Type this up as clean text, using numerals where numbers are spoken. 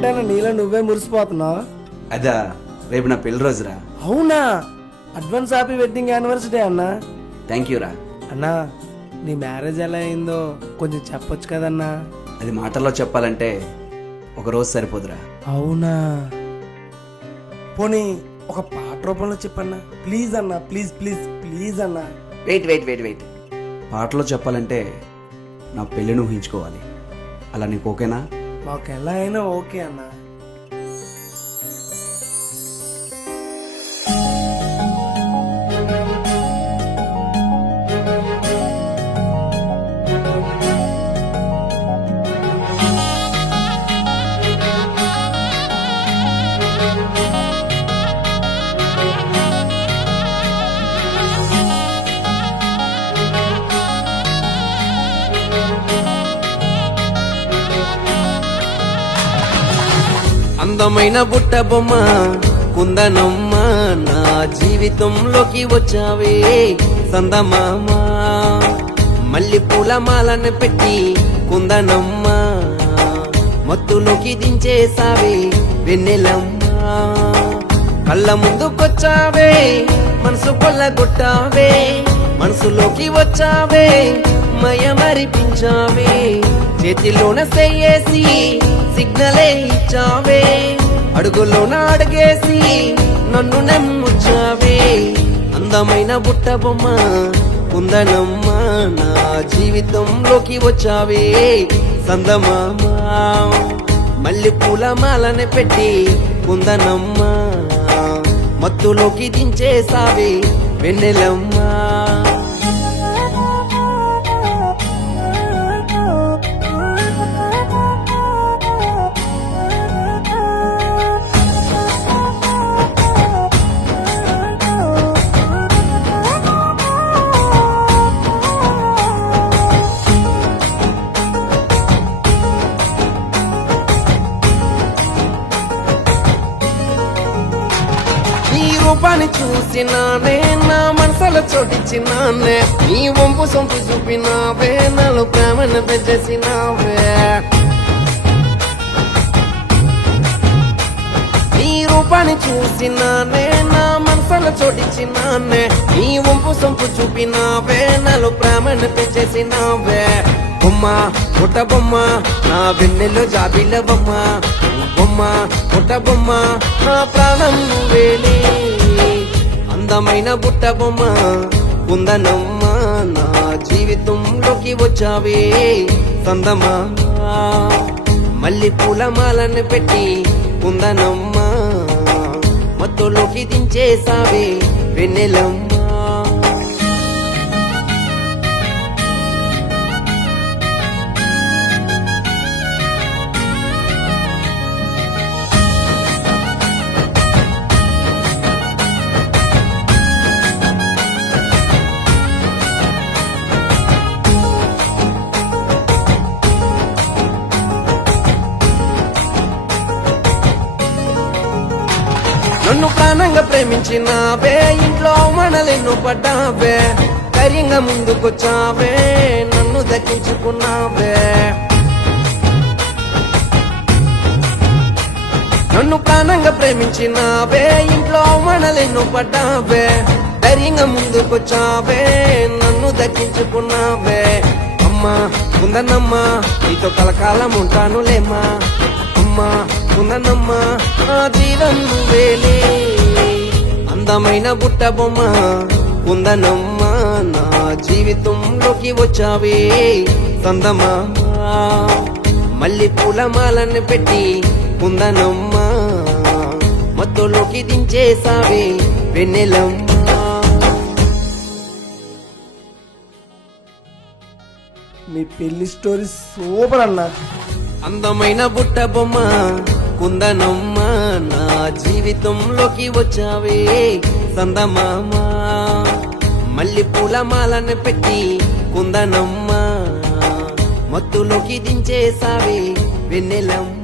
ఏంటన్నా నీలో నువ్వే మురిసిపోతున్నావు? అదా రేపు నా పెళ్లి రోజురా. అవునా? అడ్వాన్స్ హ్యాపీ వెడ్డింగ్ యానివర్సరీ అన్నా. థ్యాంక్ యూ రా. అన్నా నీ మ్యారేజ్ ఎలా అయిందో కొంచెం చెప్పొచ్చు కదన్నా? అది మాటల్లో చెప్పాలంటే ఒక రోజు సరిపోదురా. అవునా? పోనీ ఒక పాట రూపంలో చెప్పన్నా ప్లీజ్ అన్నా, ప్లీజ్ ప్లీజ్ ప్లీజ్ అన్నా. వెయిట్ పాటలో చెప్పాలంటే నా పెళ్ళిని ఊహించుకోవాలి. అలా నీకు ఓకేనా? మాకు ఎలా అయినా ఓకే అన్నా. అందమైన బుట్ట బొమ్మ కుందనమ్మ, నా జీవితంలోకి వచ్చావే సందమామ. మల్లి పూల మాలను పెట్టి కుందనమ్మ, మత్తులోకి దించేసావే వెన్నెలమ్మ. కళ్ళ ముందుకొచ్చావే మనసు కొల్లగొట్టావే, మనసులోకి వచ్చావే మయమరిపించావే. చేతిలోన చెయ్యేసి సిగ్నలే ఇచ్చావే, అడుగులోన అడుగేసి నన్ను నమ్ముచ్చావే. అందమైన బుట్ట బొమ్మ కుందనమ్మ, నా జీవితంలోకి వచ్చావే సందమామ. మల్లి పూల మాలని పెట్టి కుందనమ్మ, మత్తులోకి దించేసావే వెన్నెలమ్మ. రూపాన్ని చూసినానే నా మనసులో చోటిచ్చినానే, నీ వంపు సొంపు చూపినావే నాలో ప్రేమను పెంచేసినావే. నీ రూపాన్ని చూసినానే నా మనసులో చోటిచ్చినానే, నీ వంపు సొంపు చూపినావే నాలో ప్రేమను పెంచేసినావే. బొమ్మ పుట్ట బొమ్మ నా వెన్నెల్లో జాబిల బొమ్మ, బొమ్మ పుట్ట బొమ్మ నా ప్రాణం నువ్వేలే. అందమైన బుట్ట బొమ్మ కుందనమ్మ, నా జీవితంలోకి వచ్చావే సందమామ. మల్లి పూల మాలను పెట్టి కుందనమ్మ, మత్తులోకి దించేసావే వెన్నెలమ్మ. నన్ను ప్రాణంగా ప్రేమించినావే, ఇంట్లో మనలెన్నో పడ్డావే, ధైర్యంగా ముందుకొచ్చావే నన్ను దక్కించుకున్నావే. నన్ను ప్రాణంగా ప్రేమించినావే, ఇంట్లో మనలెన్నో పడ్డావే, ధైర్యంగా ముందుకొచ్చావే నన్ను దక్కించుకున్నావే. అమ్మా కుందనమ్మ నీతో కలకాలం ఉంటానులేమ్మా, అమ్మా కుందనమ్మ నా జీవం నువ్వేలే. అందమైన బుట్ట బొమ్మ కుందనమ్మ, నా జీవితంలోకి వచ్చావే సందమామ. మల్లి పూల మాలను పెట్టి కుందనమ్మ, మత్తులోకి దించేసావే వెన్నెలమ్మ. మీ పెళ్లి స్టోరీ సూపర్ అన్నా. అందమైన బుట్ట బొమ్మ కుందనమ్మ, నా జీవితంలోకి వచ్చావే సందమామ. మల్లి పూల మాలను పెట్టి కుందనమ్మ, మత్తులోకి దించేసావే వెన్నెలమ్మ.